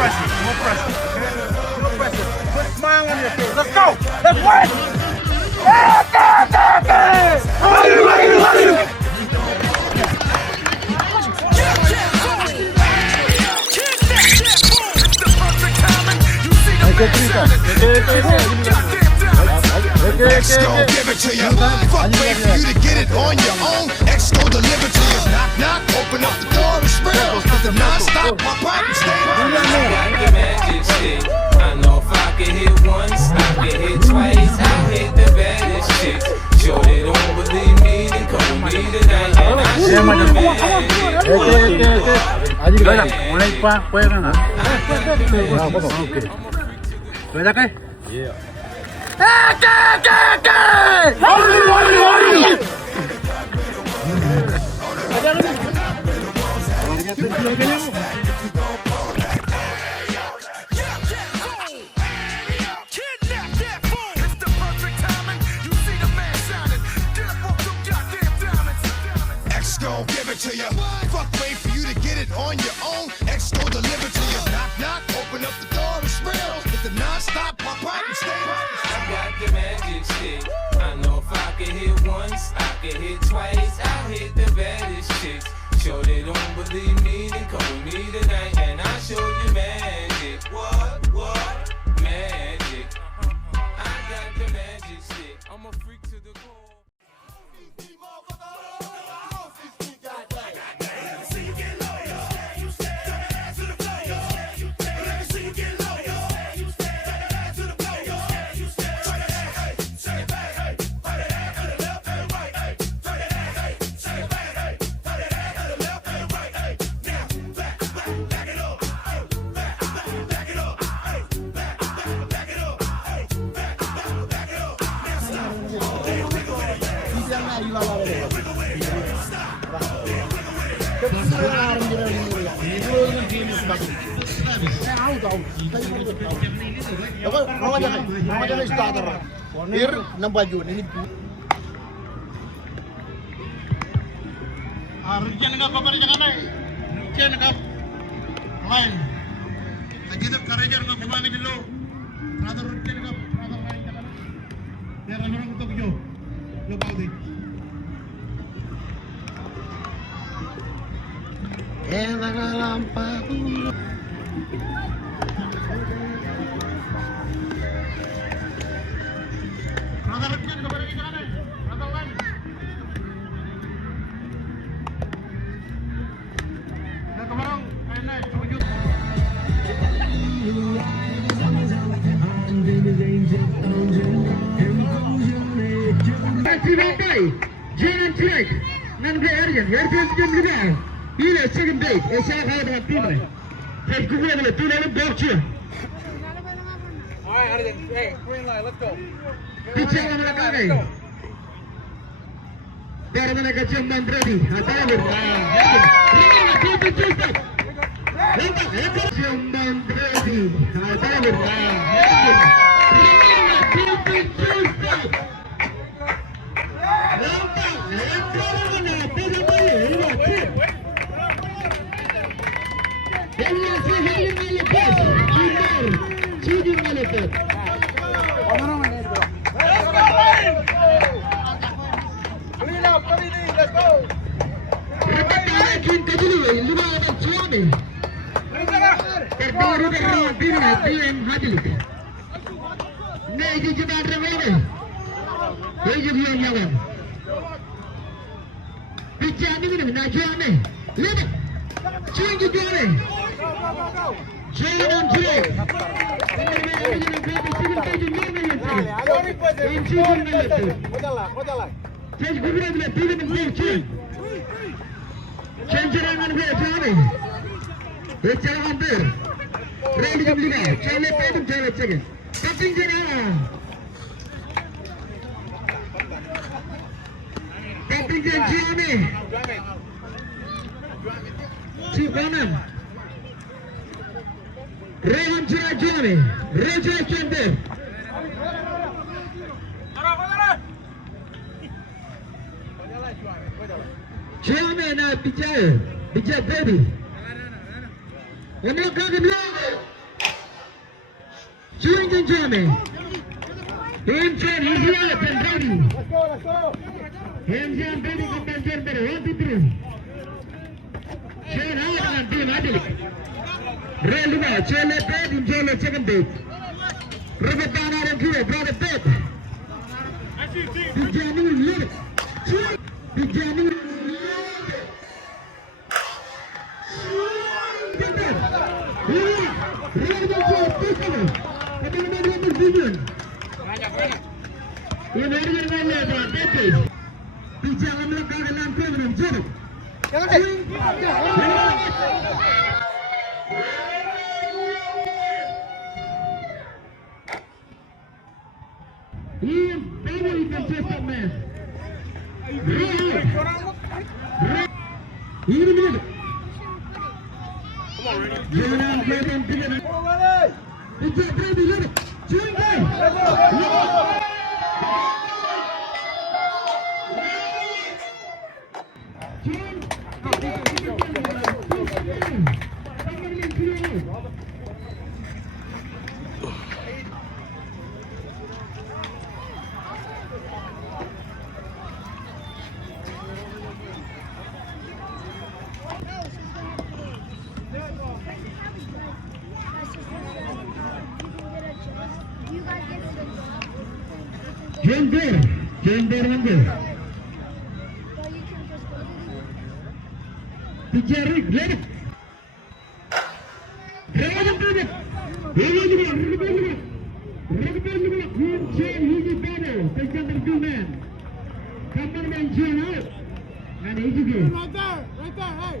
pressure. No pressure. No pressure. Put a smile on your face. Let's go. Let's win. X gon' give it to you. Fuck, wait for you to get it on your own. X gon' deliver to you. Knock, knock, open up the door and sprinkles. With the non-stop pop out and stay. I got the magic stick. I know if I can hit once, I can hit twice. I hit the baddest chick. Sure they don't believe me, then come with me tonight. And I show the magic. 아직 오늘 빠 빠야나. 오케이. 왜 작게? 예. X gon' give it to you. Fuck, wait for you to get it on your own. X gon' deliver to you. Knock, knock, open up the door and sprinkles. With the non-stop pop out and stay. I got the magic stick. I know if I can hit once, I can hit twice. I hit the baddest chicks. Sure they don't believe me, then come with me tonight and I'll show you magic. What? Magic. I got the magic stick. I'm a freak to the core. Jemenei, nan Aryan, Airfield Game Liga. Ile second date, esa hai na team. Hey, Google le team le boxe. All right, Aryan. Hey, green line. Let's go. Picha wala ka gay. Pero na ka Jemenei ready. Hata le. Jemenei ready. Hata le. Jemenei na picha baby. Ono kagem Shooting in Germany. In Chen, he's here, Ben Brady. Hands on Brady, come back here, better. 1, 2, 3. Chen out on team AJLIK. Rail Luba, Chen left bed, in Chen left second bed. Robert down out of here, brought it back. Big Johnny, lit it. Big Johnny, lit it. Jangan melakukan dalam program jeruk. He probably contested man. Even minute. Jangan melakukan tiga. Itu berarti lit. Chewing gum. Gender number. Jemenei, let it. Right there, hey.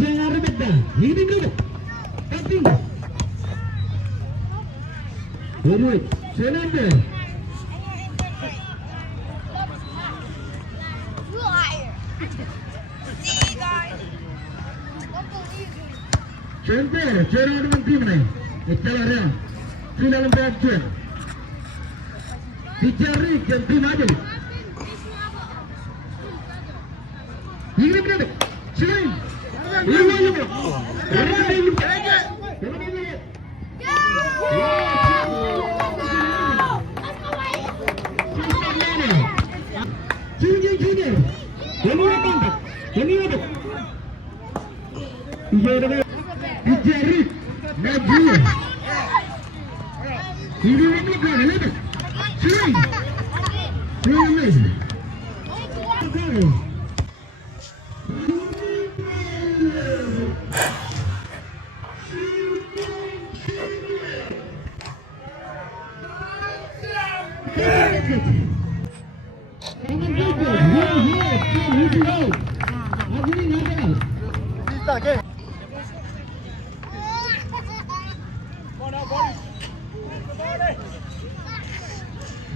Jangan rebutkan. Ini dulu. Penting. Alright, Selanda. Contoh, cara dengan tim ni. Itulah dia. Sila lembab je. Dicari dan tim AJLIK. Ini berapa? Selain.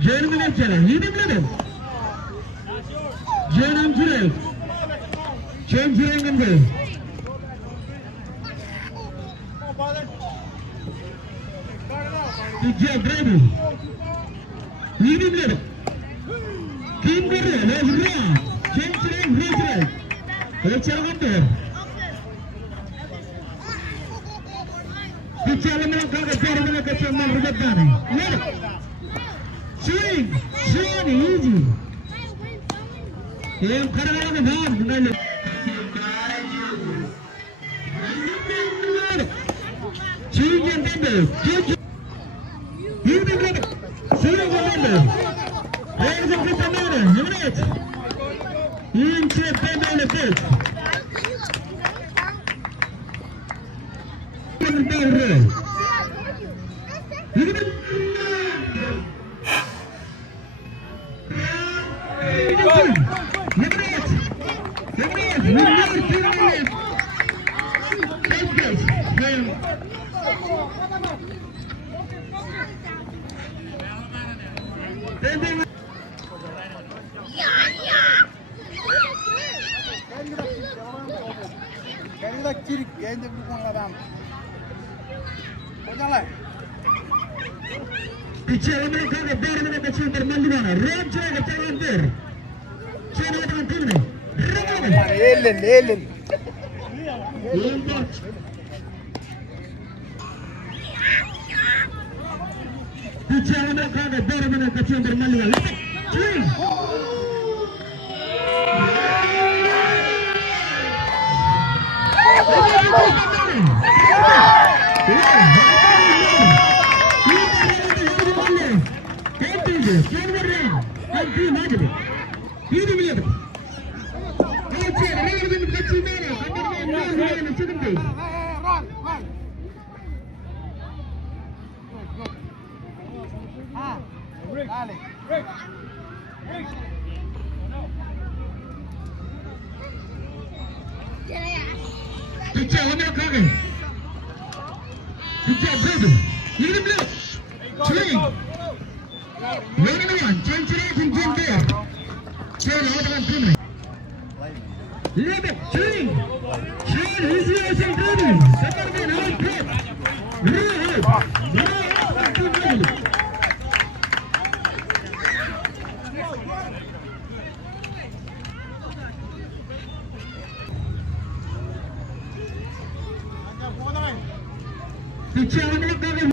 Jemenei channel, ini belum. Jangan jual. Change dengan dia. Tiga berapa? Ini belum. Kim berapa? Lezra. Change dengan Lezra. Jangan tu. Bicara melangkah ke cara melangkah cuma berjalan. Lihat. Swing, swing, easy. Yang kadang-kadang benar, benar. Swing yang tender, ini berapa? Swing yang tender. Yang seperti mana? Jemenei. Ini tender lepas. Ini berapa? Ini berapa? Bicara mereka ke bar mereka cinta bermain di mana? Raja ke jalan ber. Cina dengan tim ni. Bicara kaga baru mana kecil bermalu. Bicara mana kaga? Bicara berapa? Ini belum. Change. One, change from team there. Change out of team. Let it change. Change is here as a team. Second man out top. Real out. Bicara mana kaga?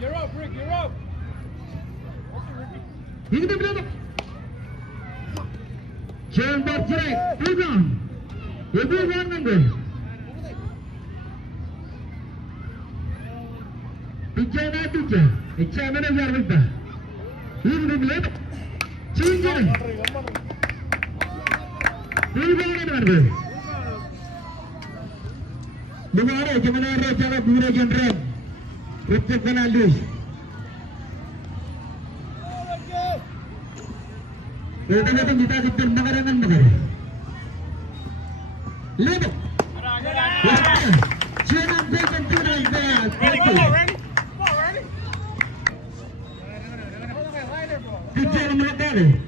You're up, Rick, you're up. Chamber check, hold on. Everyone number. Picture na picture. Chamber na yar with that. Here we go. Change it. Here we go. Dengar Jemenei cara pura general. Untuk penalus. Kita kita kita magarangan magar. Lepas. Jangan berjalan terus dah. Bicara mereka ni.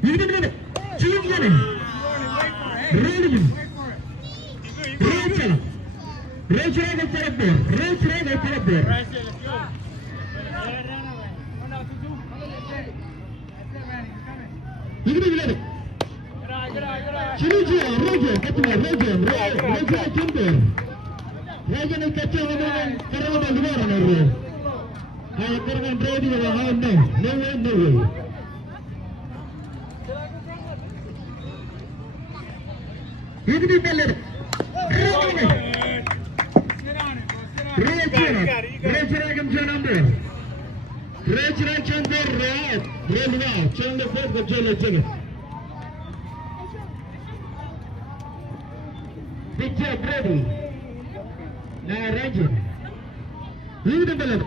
Ini mana? Cium ni. Ready. Ready. Ready ada cerebor. Ready ada cerebor. Ini bila? Sini je, Raja, ketua Raja, Raja Chamber. Raja ni kacau dengan kerana luar ni. Ayah kerana berada di bawah ni, no way. Ini bila? Raja Chamber number. Raja Chamber right. Railway Chamber first the jail. Picture ready. Now Raja. Leave the ball.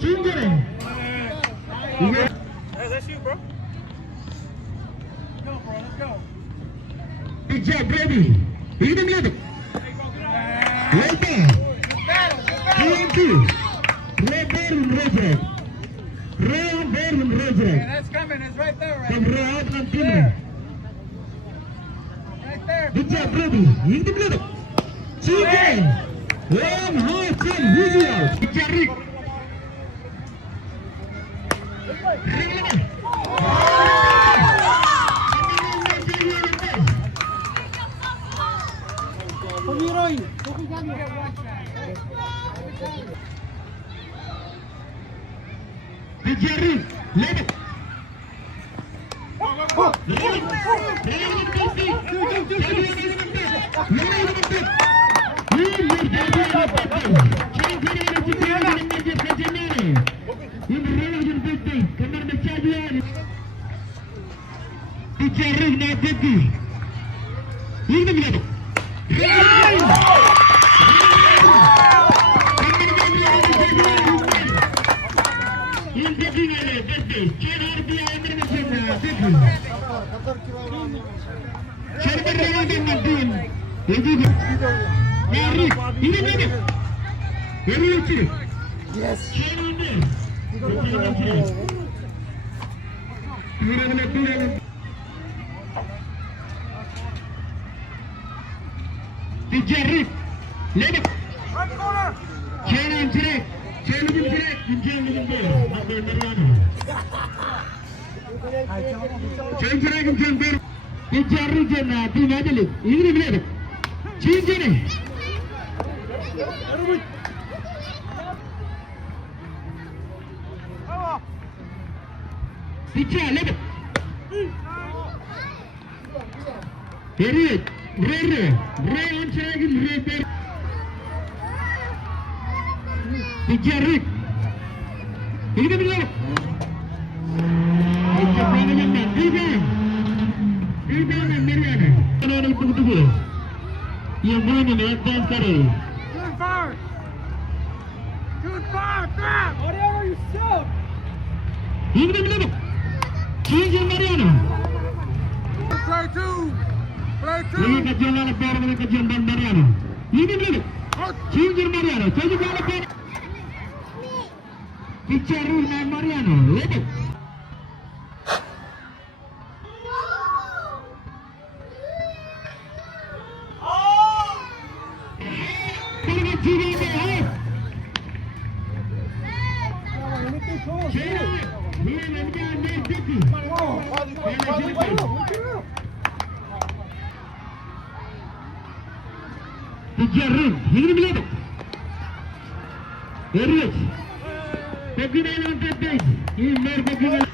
Chamber. That's you, bro. Go, bro. Let's go. Picture ready. Leave the ball. Right there. 3-2. Yeah, that's coming. It's right there, right there. Right there. Picture ready. Leave the ball. Chicken. One high ten visual. Picture Rick. Picture Rick. Let it. Yes. Dijarik, lebak. Right corner. Jangan jelek, jangan jelek, jangan jelek. Apa Mariano? Jangan jelek, jangan jelek. Dijarik jangan tim AJLIK. Ini lebak. Jangan jelek. Dijarik lebak. Period. Rere, ancarin rere. Dijarik. Ini kan dia. Itu mana yang mandiri? Ini mana Mariano? Mana yang tunggu-tunggu? Yang mana yang advance kari? Good fire. Good fire. Grab. Mariano, you suck. Ini kan dia. Change Mariano. Play two. Play two. Ini kajian lala baru dengan kajian dan Mariano. Ini dia. Change Mariano. Change lala baru. Bicara dengan Mariano. Lebih. Dijarin, ini belum. Erius, bagaimana lantai? Ini mer bagaimana?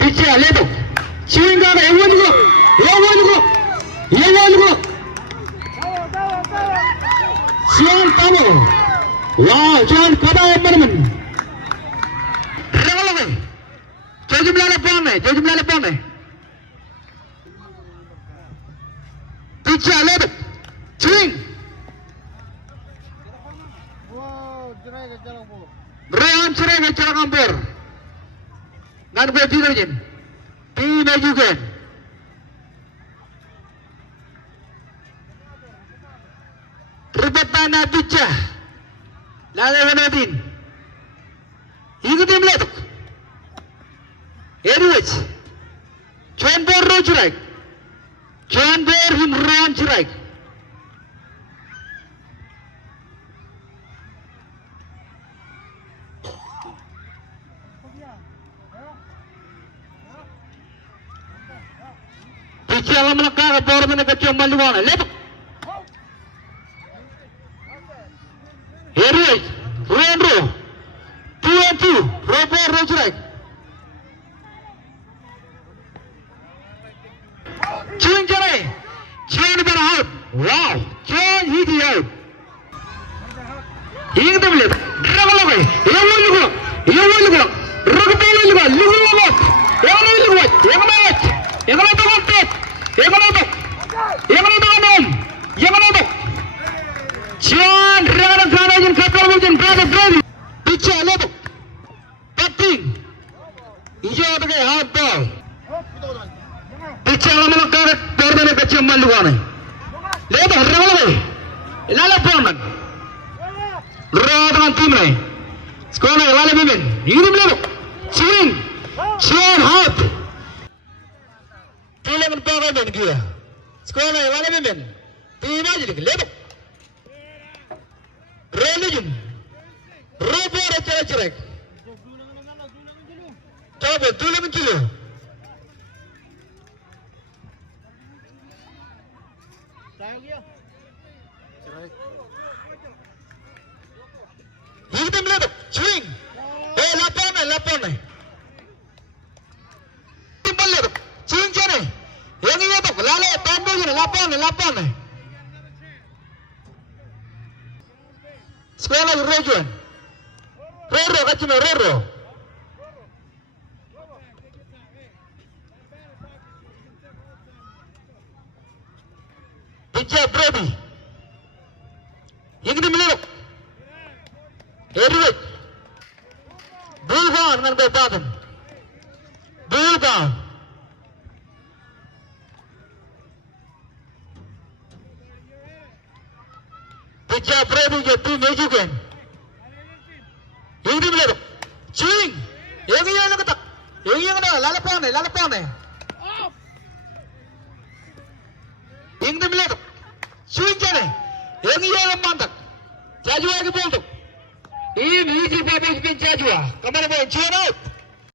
Dijarin, lepas. Sehingga yang mana juga? Siang tamu. Wow, jangan kata yang mana? Rengal lagi. Jumlah lepon. Dijarin lepas. Swing. Wow, cerai ke jalan po. Rehan cerai ke jalan kampur. Ngan gue tidur jen. Tina juga. Ribet tanah pecah. Lalu menatin. Ikut tim letuk. Erius. John Bor cerai. John Bor himran cerai. Bicara melangkah ke bawah mana kecil maluan, lepas. Erius, Ro, 2-2, Ro cerai. Change cerai, change berhad. Wow, change hiti out. Ini tu boleh. Berapa lagi? Yang mana lugu? Rugi lugu. Yang mana tu kontet? Yang mana tu kanom? Yang mana tu? Cian, rekan sana jen kapal jen berada. Bicara lepas. Batting. Hijau tu ke hard ball. Bicara melangkah ke mana kecil maluan. Lepas rekan lagi. Lala paman. Roh dengan tim ni. Sekolah wala bimbing. Ini belum. Swing. Cian hard. Tulang pakai ben kira. Sekolah wala bimbing. Tim AJLIK lepas. Religion. Robo cerai. Coba tulang kilo. Hitam lepas. Swing. Lapan. Timbal lepas. Swing cari. Yang ini lepas. Lalu tambah je lapan. Sekolah Rojuan. Roro kacau Roro. Bicara Brody. Yang ini melelok. Erius. Bulgan dengan berbatan. Bulgan. Bicara Brody je tim EJU kan. Yung di belakang. Swing. Yang iya na ketak. Yang iya na lalapang na. Yung di belakang. Swing ka na. Yang iya na mantak. Jajua ke bola tu. In easy bubbles bin Jajua. Come on, boy. Cheer out.